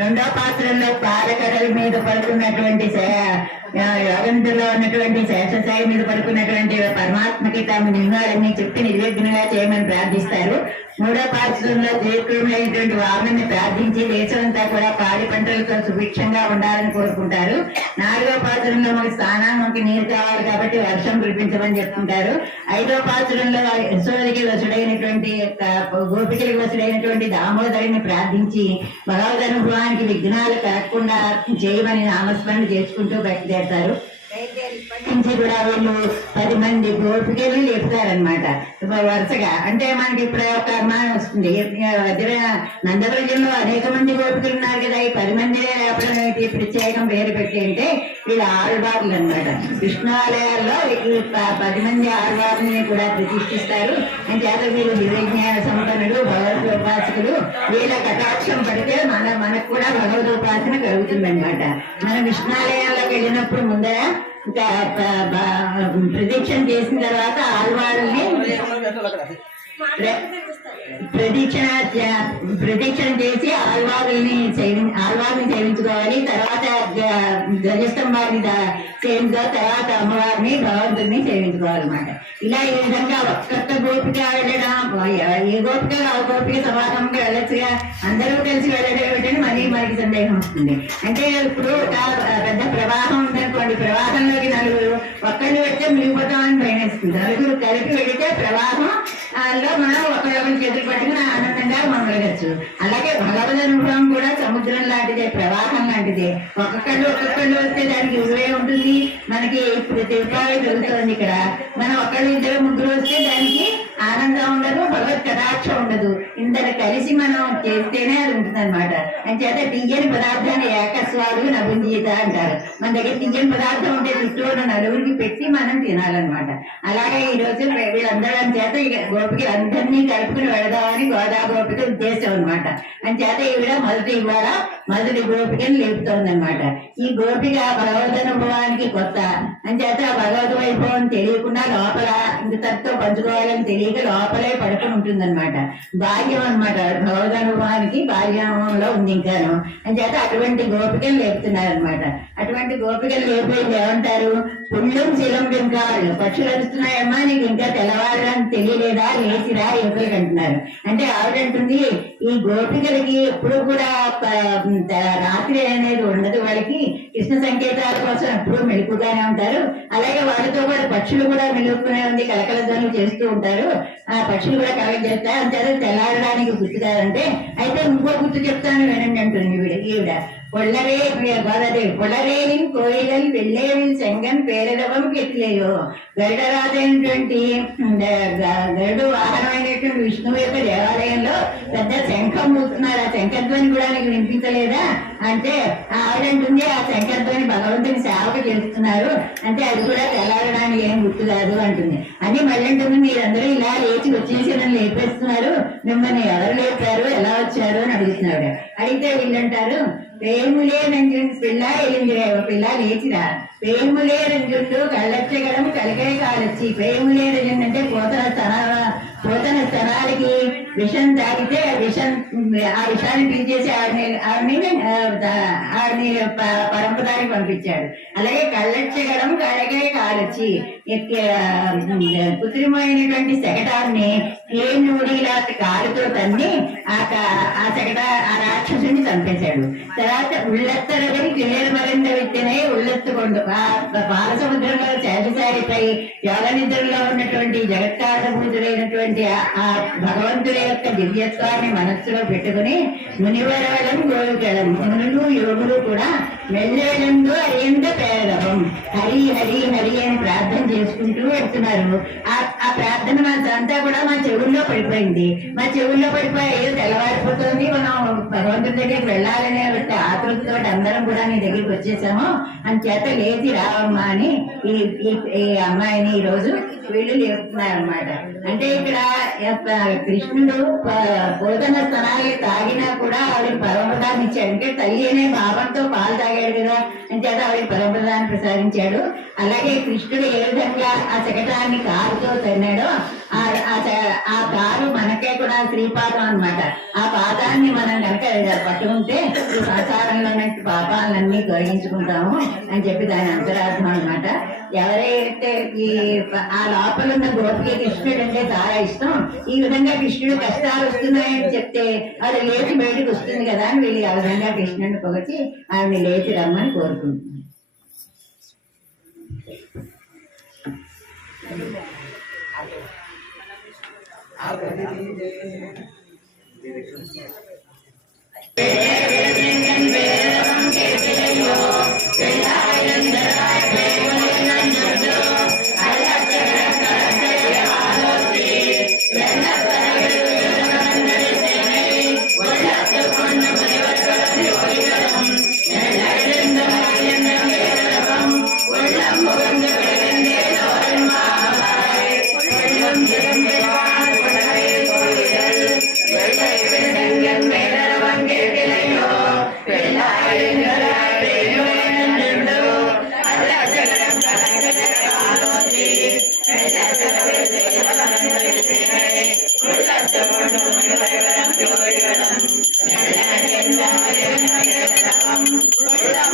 రెండో పాత్రలో పాలకడల మీద పడుకున్నటువంటి యోగంతులో ఉన్నటువంటి శేషసాయి మీద పడుకున్నటువంటి పరమాత్మకి తాము నిన్నాడని చెప్పి నిర్విఘ్నంగా చేయమని ప్రార్థిస్తారు. మూడో పాత్రలో దీర్ఘమైనటువంటి వామని ప్రార్థించి దేశమంతా కూడా పాడి పంటలతో సుభిక్షంగా ఉండాలని కోరుకుంటారు. నాలుగో పాత్రలో మనకి స్నానానికి నీరు కావాలి కాబట్టి వర్షం కురిపించమని చెప్తుంటారు. ఐదో పాత్రలో యశోదరికి వసుడైనటువంటి గోపికలకు వసుడైనటువంటి దామోదరిని ప్రార్థించి భగవద్ అనుభవానికి విఘ్నాలు కలగకుండా చేయమని నామస్మరణ చేసుకుంటూ బయలుదేరతారు. నుంచి కూడా వీళ్ళు పది మంది గోపికలు లేపుతారనమాట వరుసగా. అంటే మనకి ఇప్పుడు ఒక అనుమానం వస్తుంది అనేక మంది గోపికలు ఉన్నారు కదా. ఈ పది మంది లేపడం ఏంటి ప్రత్యేకం పేరు పెట్టి అంటే వీళ్ళు ఆళ్వార్లు అనమాట కృష్ణాలయాల్లో పది మంది ఆళ్వార్ని కూడా ప్రతిష్ఠిస్తారు. అంటే చేత వీళ్ళు దివ్యజ్ఞాన సంపన్నులు భగవద్ ఉపాసకులు వీళ్ళ కటాక్షం పడితే మన మనకు కూడా భగవద్ ఉపాసన కలుగుతుందన్నమాట. మనం విష్ణాలయాల్లోకి వెళ్ళినప్పుడు ముందర ప్రదీక్షణ చేసిన తర్వాత ఆళ్వాళ్ళని ప్రదీక్షణ ప్రదీక్షణ చేసి ఆళ్వాళ్ళని ఆళ్వాళ్ళని సేవించుకోవాలి. తర్వాత ధ్వజస్తంభాన్ని సేవించుకో తర్వాత అమ్మవారిని భగవంతుడిని సేవించుకోవాలన్నమాట. ఇలా ఈ విధంగా ఒక్కొక్క గోపిక వెళ్ళడం ఏ గోపిక ఆ గోపిక సమాగంగా వెళ్ళొచ్చుగా. అందరూ కలిసి వెళ్ళడం మనకి సందేహం వస్తుంది. అంటే ఇప్పుడు ఒక పెద్ద ప్రవాహం ఉందనుకోండి ప్రవాహంలోకి నలుగురు ఒక్కరిని పెడితే మిగిలిపోతామని భయమేస్తుంది. నలుగురు కలిపి వెళితే ప్రవాహం లో మనం ఒకరిొకరి చేతులు పట్టుకుని ఆనందంగా మొదలగచ్చు. అలాగే భగవద్ అనుభవం కూడా సముద్రం లాంటిదే ప్రవాహం లాంటిదే. ఒక్కొక్కళ్ళు ఒక్కొక్కళ్ళు వస్తే దానికి విలువే ఉంటుంది. మనకి ఇప్పుడు తిరుపతి జరుగుతుంది ఇక్కడ. మనం ఒకళ్ళు ఇద్దరు ముగ్గురు వస్తే దానికి ఆనందం ఉండదు. ఇందరు కలిసి మనం చేస్తేనే అది ఉంటుంది అనమాట అంచేత తీయని పదార్థాన్ని ఏకస్వాలు నభుంజీత అంటారు. మన దగ్గర తీయని పదార్థం ఉంటే చుట్టూ నలుగురికి పెట్టి మనం తినాలన్నమాట. అలాగే ఈ రోజు వీళ్ళందరూ చేత ఇక గోపికలు అందరినీ కలుపుకుని వెళదామని గోదా గోపిక ఉద్దేశం అనమాట అంచేత ఈవిడ మొదటి ఇవాళ మొదటి గోపికని లేపుతోందన్నమాట. ఈ గోపిక భగవదనుభవానికి కొత్త. అంచేత భగవద్ వైభవం తెలియకుండా లోపల ఇంత తనతో పంచుకోవాలని తెలియక లోపలే పడుకుని ఉంటుందన్నమాట. భాగ్యం అనమాట భగవద్ భాగ్యంలో ఉంది ఇంకాను. చేత అటువంటి గోపికలు లేపుతున్నారు అనమాట అటువంటి గోపికలు లేపేది ఏమంటారు? పుణ్యం శిలం పెంకాళ్ళు పక్షులు అరుస్తున్నాయమ్మా నీకు ఇంకా తెల్లవారని తెలియలేదా లేచిరా యువకులకి అంటున్నారు. అంటే ఆవిడంటుంది ఈ గోపికలకి ఎప్పుడు కూడా రాత్రి అనేది ఉండదు వాళ్ళకి. కృష్ణ సంకేతాల కోసం ఎప్పుడూ మెలుపుగానే ఉంటారు. అలాగే వాళ్ళతో కూడా పక్షులు కూడా మెలుపుకునే ఉంది కలకల ధ్వనులు చేస్తూ ఉంటారు. ఆ పక్షులు కూడా కలగ చేస్తారు. అంతే తెల్లారడానికి గుర్తుకారంటే అయితే ఇంకో గుర్తు చెప్తాను వినండి అంటుంది ఈవిడ ఈవిడ. పొల్లరే గోదాదేవి పొల్లరేలిన్ కోయిలల్ వెల్లేవిల్ సంగం పేరడవం కెట్లేయో గరుడరాజైనటువంటి గరుడు వాహనమైనటువంటి విష్ణువు యొక్క దేవాలయం పెద్ద శంఖం మూస్తున్నారు ఆ శంఖధ్వని కూడా నీకు వినిపించలేదా? అంటే ఆవిడంటుంది ఆ శంఖధ్వని భగవంతుని సేవకు చేస్తున్నారు. అంటే అది కూడా తెల్లారడానికి ఏం గుర్తు కాదు అంటుంది. అని మళ్ళీ అంటుంది మీరందరూ ఇలా లేచి వచ్చేసి నన్ను లేపేస్తున్నారు. మిమ్మల్ని ఎవరు లేపారు? ఎలా వచ్చారు? అని అడుగుతున్నాడు అడిగితే వీళ్ళంటారు పేములే నంజుండు పిల్ల పిల్ల లేచిరా. పేములే రంజుండు కళ్ళెచ్చగడం కలికే కాలొచ్చి పేములే రంజుండు అంటే పోతన తన పోతన స్థలానికి విషం తాగితే విషం ఆ విషాన్ని పీల్చేసి ఆవిడని ఆవిడని ఆ, ఆవిడని ప- పంపించాడు. అలాగే కళ్ళచ్చగడం కలికై కాలొచ్చి ఎక్క- కృత్రిమైనటువంటి శకటాన్ని ఏ నూడిలా కాలుతో తన్ని ఆ ఆ శకట ఆ రాక్షసుని చంపేశాడు. తర్వాత ఉళ్ళెత్తరగని కిళ్ళేరు మరింత విత్తనే ఉళ్ళెత్తుకొండు ఆ చేతసారిపై యోగ ఉన్నటువంటి జగత్కారభూతుడైనటువంటి ఆ- ఆ భగవంతుడి యొక్క దివ్యత్వాన్ని మనస్సులో పెట్టుకుని మునివరవలం గోవికలం మునులు యోగులు కూడా మెల్లెలందు అరియంద పేరవం హరి హరి హరి అని ప్రార్థన చేసుకుంటూ వెళ్తున్నారు. ఆ ప్రార్థన మా అంతా కూడా మా చెవుల్లో పడిపోయింది. మా చెవుల్లో పడిపోయి తెల్లవారిపోతుంది. మనం భగవంతుడి దగ్గరికి వెళ్ళాలనే ఆతృతతో అందరం కూడా నీ దగ్గరికి వచ్చేసాము. అని చేత లేచి రావమ్మా అని ఈ ఈ- అమ్మాయిని ఈ రోజు వీళ్ళు లేపుతున్నారనమాట అంటే ఇక్కడ కృష్ణుడు బోధన పోతన తాగినా కూడా ఆవిడ పరమపదాన్ని ఇచ్చాడు అంటే తల్లి అనే భావంతో పాలు తాగాడు కదా. అంటే ఆవిడ పరమపదాన్ని ప్రసాదించాడు. అలాగే కృష్ణుడు ఏ విధంగా ఆ శకటాన్ని కారుతో తరి ఆ ఆ కారు మనకే కూడా శ్రీపాదం అన్నమాట. ఆ పాదాన్ని మనం కనుక పట్టుకుంటే ఈ సంసారంలో నుంచి పాపాలన్నీ తొలగించుకుంటాము అని చెప్పి దాని అంతరార్థం అన్నమాట. ఎవరైతే ఈ ఆ లోపల ఉన్న గోపికి కృష్ణుడు అంటే చాలా ఇష్టం. ఈ విధంగా కృష్ణుడు కష్టాలు వస్తున్నాయని చెప్తే అది లేచి బయటకు వస్తుంది కదా అని వీళ్ళు ఆ విధంగా కృష్ణుడిని పొగచి ఆయన్ని లేచి రమ్మని కోరుకుంటున్నాను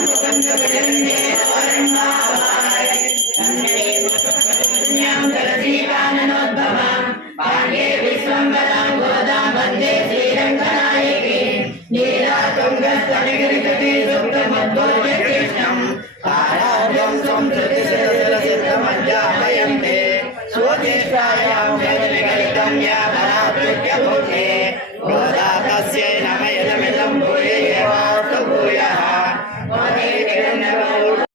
புகழ்ந்து விடுந்தேன்